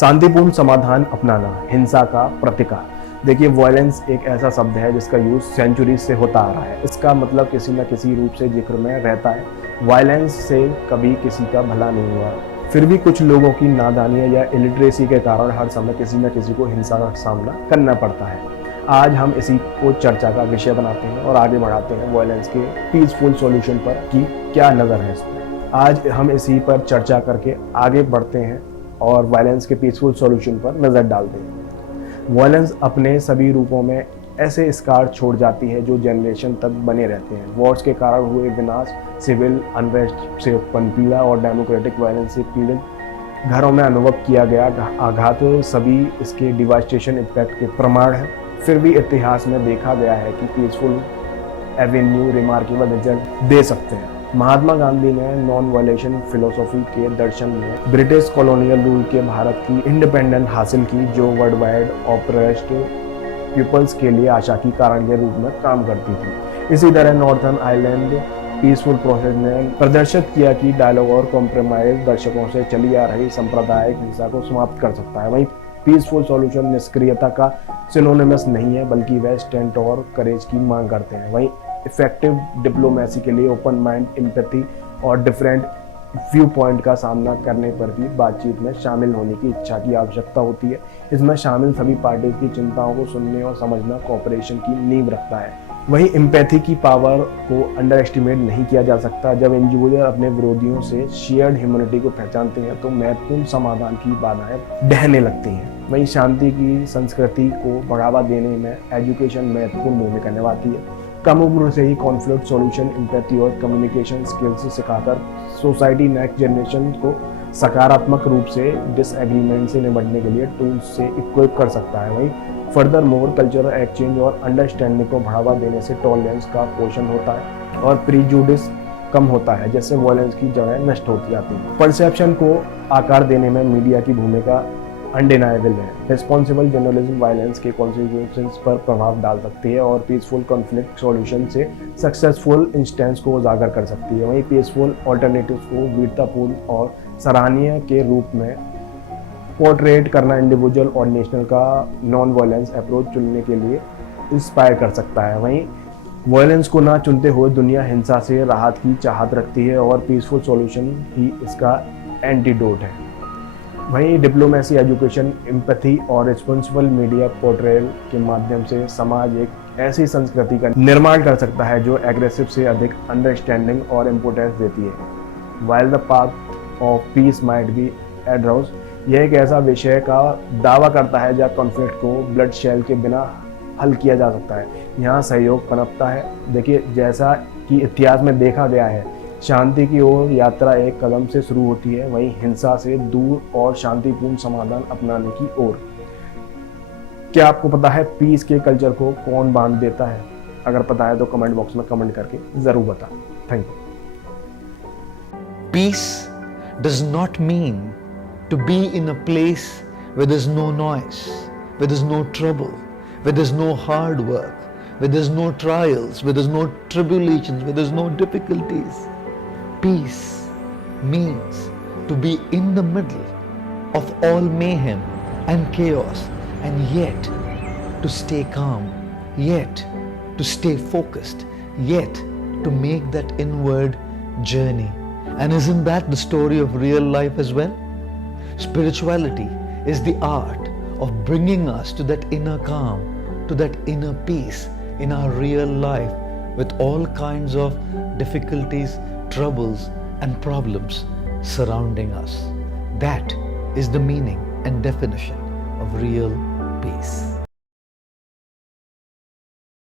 शांतिपूर्ण समाधान अपनाना, हिंसा का प्रतिकार। देखिए, वायलेंस एक ऐसा शब्द है जिसका यूज सेंचुरी से होता आ रहा है। इसका मतलब किसी न किसी रूप से जिक्र में रहता है। वायलेंस से कभी किसी का भला नहीं हुआ, फिर भी कुछ लोगों की नादानी या इलिटरेसी के कारण हर समय किसी न किसी को हिंसा का सामना करना पड़ता है। आज हम इसी को चर्चा का विषय बनाते हैं और आगे बढ़ाते हैं वायलेंस के पीसफुल सॉल्यूशन पर कि क्या नज़र है इस पर। आज हम इसी पर चर्चा करके आगे बढ़ते हैं और वायलेंस के पीसफुल सॉल्यूशन पर नज़र डालते हैं। वायलेंस अपने सभी रूपों में ऐसे स्कार छोड़ जाती है जो जनरेशन तक बने रहते हैं। वॉर्स के कारण हुए विनाश, सिविल अनरेस्ट से उत्पन्न पीड़ा और डेमोक्रेटिक वायलेंस से पीड़ित घरों में अनुभव किया गया आघात सभी इसके डिवास्टेशन इम्पैक्ट के प्रमाण है। फिर भी इतिहास में देखा गया है कि पीसफुल एवेन्यू रिमार्केबल रिजल्ट दे सकते हैं। महात्मा गांधी ने नॉन वायलेशन फिलोसॉफी के दर्शन में ब्रिटिश कॉलोनियल रूल के भारत की इंडिपेंडेंस हासिल की, जो वर्ल्ड वाइड ऑपरेस्ट पीपल्स के लिए आशा की कारण के रूप में काम करती थी। इसी तरह नॉर्थर्न आयरलैंड पीसफुल प्रोसेस ने प्रदर्शित किया कि डायलॉग और कॉम्प्रोमाइज दर्शकों से चली आ रही सांप्रदायिक हिंसा को समाप्त कर सकता है। वहीं पीसफुल सॉल्यूशन निष्क्रियता का सिनोनिमस नहीं है, बल्कि वे स्ट्रेंथ और करेज की मांग करते हैं। वहीं इफेक्टिव डिप्लोमेसी के लिए ओपन माइंड, एम्पैथी और डिफरेंट व्यू पॉइंट का सामना करने पर भी बातचीत में शामिल होने की इच्छा की आवश्यकता होती है। इसमें शामिल सभी पार्टी की चिंताओं को सुनने और समझना कोऑपरेशन की नींव रखता है। वहीं एम्पैथी की पावर को अंडर एस्टिमेट नहीं किया जा सकता। जब इंडिविजुअल अपने विरोधियों से शेयर्ड ह्यूमैनिटी को पहचानते हैं तो महत्वपूर्ण समाधान की बाधाएं ढहने लगती हैं। वहीं शांति की संस्कृति को बढ़ावा देने में एजुकेशन महत्वपूर्ण भूमिका निभाती है। कम उम्र से ही कॉन्फ्लिक्ट सॉल्यूशन, एम्पैथी और कम्युनिकेशन स्किल्स सिखाकर सोसाइटी नेक्स्ट जनरेशन को सकारात्मक रूप से डिसएग्रीमेंट से निपटने के लिए टूल्स से इक्विप कर सकता है। वहीं फर्दर मोर कल्चरल एक्सचेंज और अंडरस्टैंडिंग को बढ़ावा देने से टॉलरेंस का पोषण होता है और प्रीजुडिस कम होता है, जिससे वायलेंस की जड़ें नष्ट होती जाती हैं। परसेप्शन को आकार देने में मीडिया की भूमिका अनडिनाइबल है। रिस्पॉन्सिबल जर्नलिज्म वायलेंस के कॉन्सिक्वेंसेस पर प्रभाव डाल सकती है और पीसफुल कॉन्फ्लिक्ट सॉल्यूशन से सक्सेसफुल इंस्टेंस को उजागर कर सकती है। वहीं पीसफुल ऑल्टरनेटिव्स को वीरतापूर्ण और सराहनीय के रूप में पोर्ट्रेट करना इंडिविजुअल और नेशनल का नॉन वायलेंस अप्रोच चुनने के लिए इंस्पायर कर सकता है। वहीं वायलेंस को ना चुनते हुए दुनिया हिंसा से राहत की चाहत रखती है और पीसफुल सॉल्यूशन ही इसका एंटीडोट है। वहीं डिप्लोमेसी, एजुकेशन, एम्पैथी और रिस्पॉन्सिबल मीडिया पोर्ट्रेयल के माध्यम से समाज एक ऐसी संस्कृति का निर्माण कर सकता है जो एग्रेसिव से अधिक अंडरस्टैंडिंग और इम्पोर्टेंस देती है। While the path of peace might be एड्रोस, यह एक ऐसा विषय का दावा करता है जहाँ कॉन्फ्लिक्ट को ब्लड शेल के बिना हल किया जा सकता है। यहाँ सहयोग पनपता है। देखिए, जैसा कि इतिहास में देखा गया है, शांति की ओर यात्रा एक कदम से शुरू होती है, वहीं हिंसा से दूर और शांतिपूर्ण समाधान अपनाने की ओर। क्या आपको पता है पीस के कल्चर को कौन बांध देता है? अगर पता है तो कमेंट बॉक्स में कमेंट करके जरूर बताएं। Thank you. Peace does not mean to be in a place where there's no noise, where there's no trouble, where there's no hard work, where there's no trials, where there's no tribulations, where there's no difficulties. Peace means to be in the middle of all mayhem and chaos, and yet to stay calm, yet to stay focused, yet to make that inward journey. And isn't that the story of real life as well? Spirituality is the art of bringing us to that inner calm, to that inner peace in our real life with all kinds of difficulties, troubles and problems surrounding us. That is the meaning and definition of real peace.